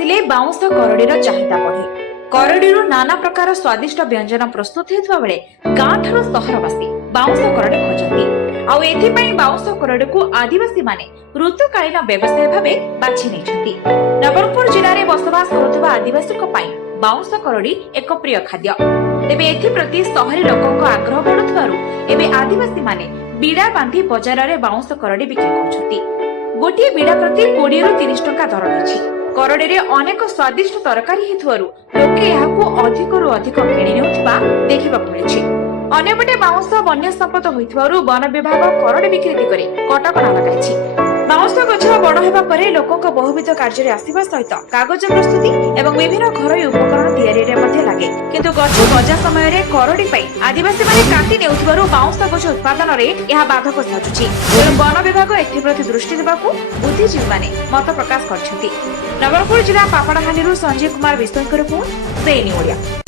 आसिले bounce करडीर चाहिदा बढ़े। करडीरू नाना प्रकार स्वादिष्ट व्यंजन प्रस्तुत होता बेले गाँ ठारू सहरवासी बाउंस करडी खोजती। आउ एथिपाई बाउंस करडी को आदिवासी माने ऋतुकालीन व्यवसाय भावे बाछि नेछंती। नवरंगपुर जिल्ला रे बसवास करुवा आदिवासी बाउंस करडी एक प्रिय खाद्य। तेबे एथि प्रति शहरी लोकक आग्रह बढ़ुथिबारु एबे आदिवासी माने बीड़ा बांधी बजार रे बाउंस करडी बिक्री करुछंती। गोटिए बीड़ा प्रति 20 रु 30 टंका दर रहिछि। करडी रे अनेक स्वादिष्ट तरकारी हेतुवारु लोके एहाकु अधिकरु अधिक किनि नेउथिबा देखिबाकु मिलिछि। अन्यपटे बाउंस वन्य संपद होइथिबारु वन विभाग करडी बिक्री दिगरे कटकणा लगाइछि। बाउंस गछ बड़ हेबा परे लोकक बहुविध कार्य रे आसीबा सहित कागज प्रस्तुति एवं विभिन्न घरोई उपकरण तयारी रे मध्ये लागे। किंतु गछ गजा समय रे करडी पई आदिवासी माने काटी नेउथिबारु बाउंस गछ उत्पादन रे एहा बाधक साजुछि। तेणु वन विभाग एथि प्रति दृष्टि देबाकू बुद्धिजीवी माने मत प्रकाश करछन्ति। नवरंगपुर जिला पापड़ाहांडीरू संजीव कुमार विश्वकर रिपोर्ट, से न्यूज ओडिया।